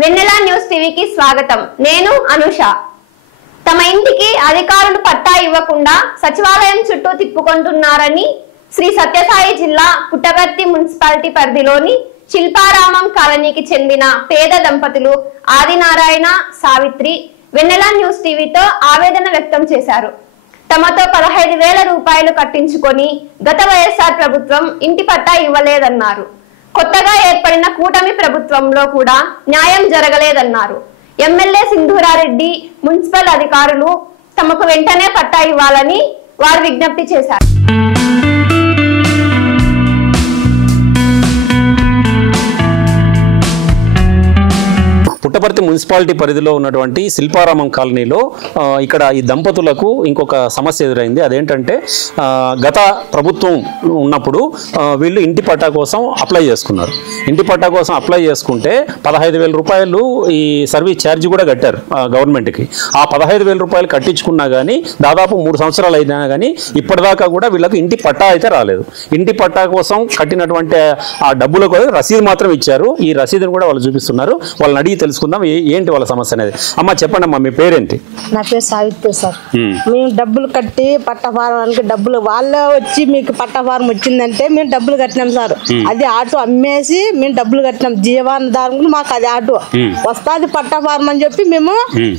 వెన్నెల news టీవీకి స్వాగతం. నేను అనుష. తమ ఇంటికి అధికారులు పట్టా ఇవ్వకుండా సచివాలయం చుట్టూ తిప్పుకుంటున్నారని శ్రీ సత్యసాయి జిల్లా పుట్టపర్తి మున్సిపాలిటీ పరిధిలోని శిల్పారామం కాలనీకి చెందిన పేద దంపతులు ఆదినారాయణ, సావిత్రి వెన్నెల న్యూస్ టీవీతో ఆవేదన వ్యక్తం చేశారు. తమతో 15,000 రూపాయలు కట్టించుకొని గత వైఎస్ఆర్ ప్రభుత్వం ఇంటి పట్టా ఇవ్వలేదన్నారు. కొత్తగా ఏర్పడిన కూటమి ప్రభుత్వంలో కూడా న్యాయం జరగలేదన్నారు. ఎమ్మెల్యే సింధూరారెడ్డి, మున్సిపల్ అధికారులు తమకు వెంటనే పట్టా ఇవ్వాలని వారు విజ్ఞప్తి చేశారు. పుట్టపర్తి మున్సిపాలిటీ పరిధిలో ఉన్నటువంటి శిల్పారామం కాలనీలో ఇక్కడ ఈ దంపతులకు ఇంకొక సమస్య ఎదురైంది. అదేంటంటే గత ప్రభుత్వం ఉన్నప్పుడు వీళ్ళు ఇంటి పట్టా కోసం అప్లై చేసుకున్నారు. ఇంటి పట్టా కోసం అప్లై చేసుకుంటే 15,000 రూపాయలు ఈ సర్వీస్ ఛార్జ్ కూడా కట్టారు గవర్నమెంట్కి. ఆ 15,000 రూపాయలు కట్టించుకున్నా కానీ దాదాపు 3 సంవత్సరాలు అయినా కానీ ఇప్పటిదాకా కూడా వీళ్ళకి ఇంటి పట్టా అయితే రాలేదు. ఇంటి పట్టా కోసం కట్టినటువంటి ఆ డబ్బులకు రసీదు మాత్రం ఇచ్చారు. ఈ రసీదును కూడా వాళ్ళు చూపిస్తున్నారు. వాళ్ళని అడిగి తెలుసుకుందాం ఏంటి వాళ్ళ సమస్య అనేది. అమ్మ చెప్పండి అమ్మా, మీ పేరేంటి? నా పేరు సావిత్రి సార్. మేము డబ్బులు కట్టి పట్టా ఫారానికి డబ్బులు వాళ్ళే వచ్చి మీకు పట్టా ఫారం వచ్చిందంటే మేము డబ్బులు కట్టినాం సార్. అది ఆటో అమ్మేసి మేము డబ్బులు కట్టినాం. జీవనాధారం మాకు అది ఆటో వస్తాది పట్టా ఫారం అని చెప్పి మేము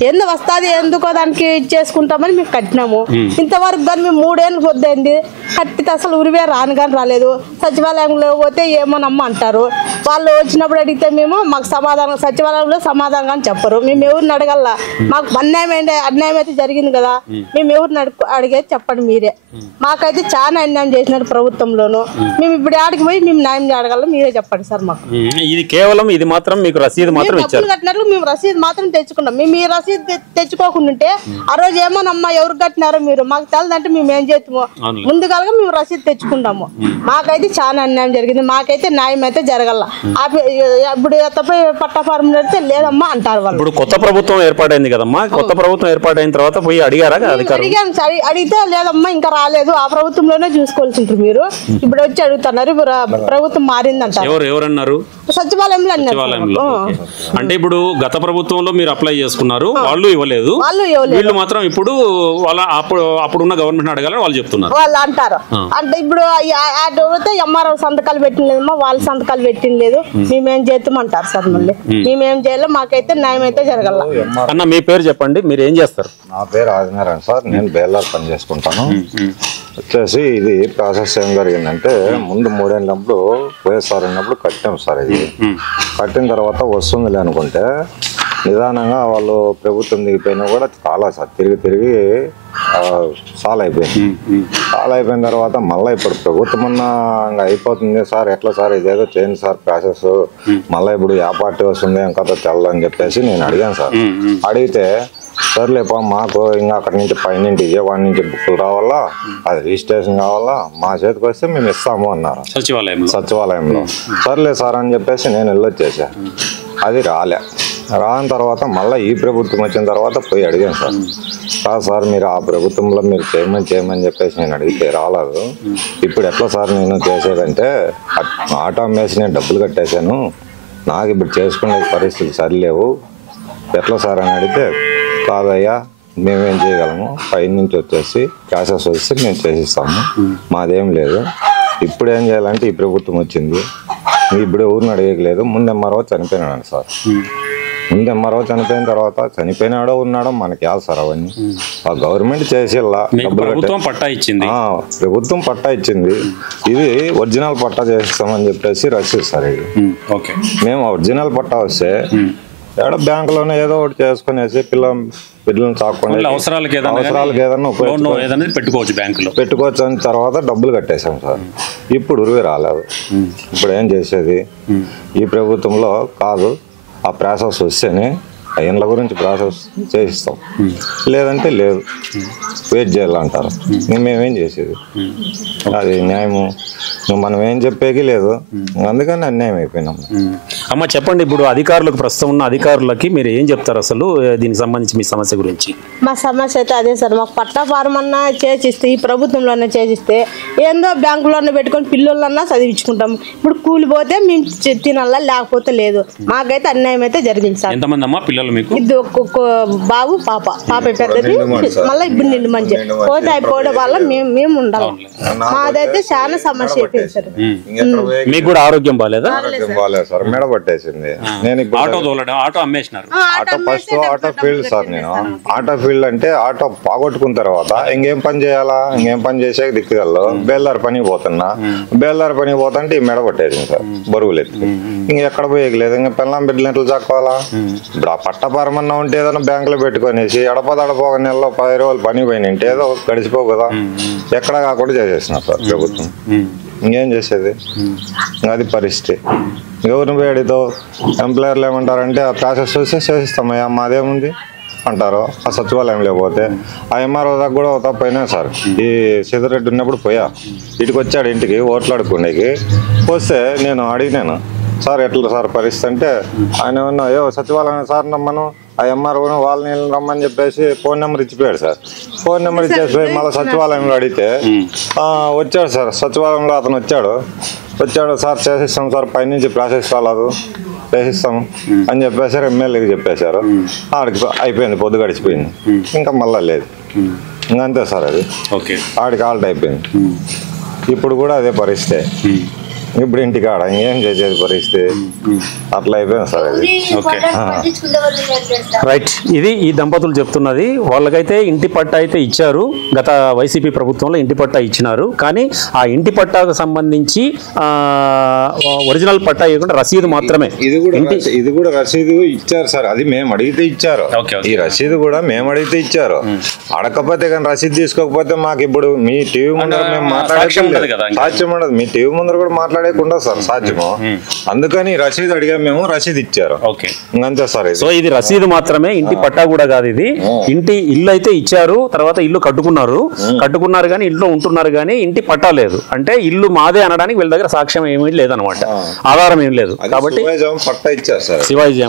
ఎందుకు వస్తాది ఎందుకో దానికి చేసుకుంటామని మేము కట్టినాము. ఇంతవరకు కానీ మేము 3 ఏళ్ళు పొద్దుంది కట్టితే అసలు ఉరివే రాను కానీ రాలేదు. సచివాలయంలో పోతే ఏమోనమ్మ అంటారు. వాళ్ళు వచ్చినప్పుడు అడిగితే మేము మాకు సమాధానం సచివాలయంలో సమాధానం కానీ చెప్పరు. మేము ఎవరిని అడగల. మాకు అన్యాయం అయితే జరిగింది కదా, మేము ఎవరిని అడిగేది చెప్పండి మీరే. మాకైతే చాలా అన్యాయం చేసినారు ప్రభుత్వంలోను. మేము ఇప్పుడు ఆడికి పోయి మేము న్యాయం అడగల, మీరే చెప్పండి సార్. మాకు ఇది కేవలం ఇది మాత్రం మీకు రసీదు మాత్రం ఇచ్చారు. కట్టినట్లు మేము రసీదు మాత్రం తెచ్చుకున్నాం. మేము ఈ రసీదు తెచ్చుకోకుండా ఉంటే ఆ రోజు ఏమోనమ్మా ఎవరు కట్టినారో మీరు మాకు తెలదంటే మేము ఏం చేస్తాము. ముందుగా మేము రసీదు తెచ్చుకుంటాము. మాకైతే చాలా అన్యాయం జరిగింది. మాకైతే న్యాయం అయితే జరగల. ఇప్పుడు తప్పై పట్టా ఫారం పెడితే లేదమ్మా అంటారు వాళ్ళు. ఇప్పుడు కొత్త ప్రభుత్వం ఏర్పాటైంది కదమ్మా, కొత్త ప్రభుత్వం ఏర్పాటైన తర్వాత పోయి అడిగారా? అడిగాను సార్. అడిగితే లేదమ్మా ఇంకా రాలేదు, ఆ ప్రభుత్వంలోనే చూసుకోవాల్సి ఉంటుంది మీరు. ఇప్పుడు వచ్చి అడుగుతున్నారు ప్రభుత్వం మారిందంటారు. ఎవరన్నారు? సచివాలయంలో అన్నారు. అంటే ఇప్పుడు గత ప్రభుత్వంలో మీరు అప్లై చేసుకున్నారు, వాళ్ళు ఇవ్వలేదు. వీళ్ళు మాత్రం ఇప్పుడు వాళ్ళ అప్పుడున్న గవర్నమెంట్ అడగాలని వాళ్ళు చెప్తున్నారు. వాళ్ళు అంటారు. అంటే ఇప్పుడు ఎంఆర్ఓ సంతకాలు పెట్టినలేదమ్మా, వాళ్ళ సంతకాలు పెట్టినలేదు, మేమేం చేస్తామంటారు సార్. మళ్ళీ మేమేం చేయాలో మాకైతే న్యాయం అయితే జరగల. అన్న మీ పేరు చెప్పండి, మీరు ఏం చేస్తారు? నా పేరు ఆదినారాయణ సార్. నేను బేలార్ పని చేసుకుంటాను. వచ్చేసి ఇది ప్రాసెస్ ఏం జరిగిందంటే ముందు 3 ఏళ్ళప్పుడు వైఎస్ఆర్ ఉన్నప్పుడు కట్టాం సార్. ఇది కట్టిన తర్వాత వస్తుందిలే అనుకుంటే నిదానంగా వాళ్ళు ప్రభుత్వం దిగిపోయినా కూడా చాలా సార్ తిరిగి సాల్ అయిపోయింది. సాల్ అయిపోయిన తర్వాత మళ్ళీ ఇప్పుడు ప్రభుత్వం అన్నా ఇంకా అయిపోతుంది సార్, ఎట్లా సార్ ఇదేదో చేయండి సార్ ప్రాసెస్, మళ్ళీ ఇప్పుడు ఏ పార్టీ వస్తుంది ఇంకా తెల్లని చెప్పేసి నేను అడిగాను సార్. అడిగితే సర్లేపా మాకు ఇంకా అక్కడి నుంచి పైనుంచి విజయవాడ నుంచి బుక్కులు రావాలా, అది రిజిస్ట్రేషన్ కావాలా, మా చేతికి వస్తే మేము ఇస్తాము అన్నారు సచివాలయంలో. సర్లే సార్ అని చెప్పేసి నేను వెళ్ళొచ్చేసా. అది రాని తర్వాత మళ్ళీ ఈ ప్రభుత్వం వచ్చిన తర్వాత పోయి అడిగాను సార్. సార్ మీరు ఆ ప్రభుత్వంలో మీరు చేయమని చెప్పేసి నేను అడిగితే రాలేదు. ఇప్పుడు ఎట్లా సార్ నేను చేసేదంటే ఆటో అమ్మేసి నేను డబ్బులు కట్టేశాను, నాకు ఇప్పుడు చేసుకునే పరిస్థితులు సరిలేవు, ఎట్లా సార్ అని అడిగితే కాదయ్యా మేమేం చేయగలము, పైనుంచి వచ్చేసి ప్రాసెస్ వస్తే మేము చేసిస్తాము, మాదేం లేదు. ఇప్పుడు ఏం చేయాలంటే ఈ ప్రభుత్వం వచ్చింది, ఇప్పుడు ఎవరిని అడిగలేదు. ముందు ఎంఆర్ఓ చనిపోయినాడు సార్. ముందు ఎంఆర్ఓ చనిపోయిన తర్వాత చనిపోయినాడో ఉన్నాడో మనకి యాదు సార్ అవన్నీ. ఆ గవర్నమెంట్ చేసి ప్రభుత్వం పట్టా ఇచ్చింది. ఇది ఒరిజినల్ పట్టా చేస్తామని చెప్పేసి రసీదు సార్. ఇది మేము ఒరిజినల్ పట్టా వస్తే ఏడో బ్యాంకులోనే ఏదో ఒకటి చేసుకునేసి పిల్లల్ని చాక్కొని అవసరాలకు ఏదన్నా పెట్టుకోవచ్చు అని తర్వాత డబ్బులు కట్టేశాం సార్. ఇప్పుడు ఉరివి రాలేదు. ఇప్పుడు ఏం చేసేది? ఈ ప్రభుత్వంలో కాదు, ఆ ప్రాసెస్ వస్తేనే ఆ ఇండ్ల గురించి ప్రాసెస్ చేయిస్తాం, లేదంటే లేదు వెయిట్ చేయాలంటారు. ఇంక మేమేం చేసేది? అది న్యాయము మనం ఏం చెప్పేకి లేదు, అందుకని అన్యాయం అయిపోయినాం. అమ్మ చెప్పండి, ఇప్పుడు అధికారులకు ప్రస్తుతం ఉన్న అధికారులకి మీరు ఏం చెప్తారు అసలు దీనికి సంబంధించి మీ సమస్య గురించి? మా సమస్య అయితే అదే సార్, మాకు పట్టా ఫారం అన్నా చేసిస్తే, ఈ ప్రభుత్వంలోనే చేసిస్తే ఏందో బ్యాంకులోనే పెట్టుకొని పిల్లలన్నా చదివించుకుంటాం. ఇప్పుడు కూలిపోతే మేము తినాలా, లేకపోతే లేదు. మాకైతే అన్యాయం అయితే జరిగింది సార్. ఎంతమంది అమ్మా పిల్లలు మీకు? ఇది ఒక్కొక్క బాబు పాప పెద్దది, మళ్ళీ ఇప్పుడు నిండు మంచి పోతే అయిపోవడం వల్ల మేము ఉండాలి. మాదైతే చాలా సమస్య అయిపోయింది సార్. మీకు కూడా ఆరోగ్యం బాగాలేదా? ఆరోగ్యం బాగాలేదు సార్, మెడ పట్టేసింది. నేను ఆటో అమ్మేసినారు. First auto field sir. నేను ఆటో ఫీల్డ్ అంటే ఆటో పోగొట్టుకున్న తర్వాత ఇంకేం పని చేయాలా, ఇంకేం పని చేసే దిక్కుదల్లో బేల్దారి పని పోతున్నా. బేల్దారి పని పోతుంటే ఈ మెడ పట్టేసింది సార్, బరువులు ఎత్తి. ఇంకెక్కడ పోయేయలేదు. ఇంకా పిల్లం బిడ్డలు ఎట్లా చాక్కోవాలా? ఇప్పుడు ఆ పట్టపారమన్నా ఉంటే ఏదైనా బ్యాంకులో పెట్టుకునేసి ఎడపదడపోక నెలలో 10 రోజులు పని పోయినంటే ఏదో గడిచిపోవు కదా. ఎక్కడ కాకుండా చేసేసినారు సార్ ప్రభుత్వం. ఇంకేం చేసేది? అది పరిస్థితి. ఎవరిని వేడితో ఎంప్లాయర్లు ఏమంటారంటే ఆ ప్రాసెస్ చూస్తే చేసిస్తామయ్యా మాదేముంది అంటారు. ఆ సచివాలయం లేకపోతే ఆ ఎంఆర్ఓ దాకా కూడా పోయినా సార్. ఈ సిద్ధారెడ్డి ఉన్నప్పుడు పోయా, ఇటుకు వచ్చాడు ఇంటికి ఓట్లాడుకునేకి. వస్తే నేను అడిగినాను, సార్ ఎట్లా సార్ పరిస్థితి అంటే, ఆయన ఏమన్నా అయ్యో సచివాలయం సార్ నమ్మను, ఆ ఎంఆర్ఓ వాళ్ళని రమ్మని చెప్పేసి ఫోన్ నెంబర్ ఇచ్చిపోయాడు సార్. ఫోన్ నెంబర్ ఇచ్చేసిపోయి మళ్ళీ సచివాలయంలో అడిగితే వచ్చాడు సార్. సచివాలయంలో అతను వచ్చాడు సార్ చేసిస్తాం సార్, పైనుంచి ప్రాసెస్ రాలేదు, చేసిస్తాము అని చెప్పేసారు. ఎమ్మెల్యేకి చెప్పేశారు. ఆడికి అయిపోయింది, పొద్దు గడిచిపోయింది, ఇంకా మళ్ళా లేదు. ఇంకంతే సార్, అది ఆడికి ఆల్ట్ అయిపోయింది. ఇప్పుడు కూడా అదే పరిస్థితి. ఇప్పుడు ఇంటికాడ ఇంకేం చేసేది పరిస్థితి, అట్లా అయిపోయింది సార్ అది. రైట్, ఇది ఈ దంపతులు చెప్తున్నది. వాళ్ళకైతే ఇంటి పట్టా అయితే ఇచ్చారు, గత వైసీపీ ప్రభుత్వంలో ఇంటి పట్టా ఇచ్చినారు. కానీ ఆ ఇంటి పట్టాకు సంబంధించి ఒరిజినల్ పట్టా ఇవ్వకుండా రసీదు మాత్రమే. ఇది కూడా రసీదు ఇచ్చారు సార్, అది మేము అడిగితే ఇచ్చారు. ఈ రసీదు కూడా మేము అడిగితే ఇచ్చారు. అడగకపోతే కానీ రసీదు తీసుకోకపోతే మాకు ఇప్పుడు మీ టీవీ ముందర మేము మాట్లాడేది సాధ్యం ఉండదు. మీ టీవీ ముందర కూడా మాట్లాడేకుండా సార్ సాధ్యము. అందుకని రసీదు అడిగా, మేము రసీదు ఇచ్చారు. అంతే సార్. సో ఇది రసీదు మాత్రమే, ఇంటి పట్టా కూడా కాదు. ఇది ఇల్లు అయితే ఇచ్చారు, తర్వాత ఇల్లు కట్టుకున్నారు కానీ ఇంట్లో ఉంటున్నారు కానీ ఇంటి పట్టా లేదు. అంటే ఇల్లు మాదే అనడానికి వీళ్ళ దగ్గర సాక్ష్యం ఏమీ లేదనమాట, ఆధారం ఏం లేదు. కాబట్టి పట్టా ఇచ్చారు సార్, శివాజీ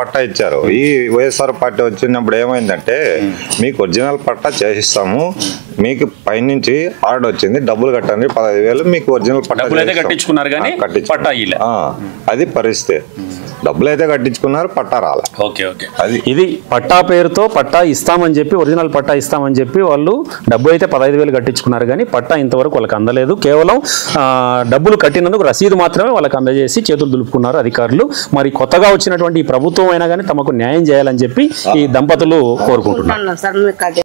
పట్టా ఇచ్చారు. ఈ వైఎస్ఆర్ పార్టీ వచ్చినప్పుడు ఏమైందంటే, మీకు ఒరిజినల్ పట్టా చేసిస్తాము, మీకు పైనుంచి ఆర్డర్ వచ్చింది, డబ్బులు కట్టండి 15,000, మీకు ఒరిజినల్ పట్టా కట్టించుకున్నారు కానీ పట్టా ఇల్లే. అది పరిస్థితి. డబ్బులు అయితే కట్టించుకున్నారు, పట్టా రాలే. అది ఇది పట్టా పేరుతో పట్టా ఇస్తామని చెప్పి, ఒరిజినల్ పట్టా ఇస్తామని చెప్పి వాళ్ళు డబ్బు అయితే 15,000 కట్టించుకున్నారు కానీ పట్టా ఇంతవరకు వాళ్ళకి అందలేదు. కేవలం డబ్బులు కట్టినందుకు రసీదు మాత్రమే వాళ్ళకి అందజేసి చేతులు దులుపుకున్నారు అధికారులు. మరి కొత్తగా వచ్చినటువంటి ఈ ప్రభుత్వం అయినా కానీ తమకు న్యాయం చేయాలని చెప్పి ఈ దంపతులు కోరుకుంటున్నారు.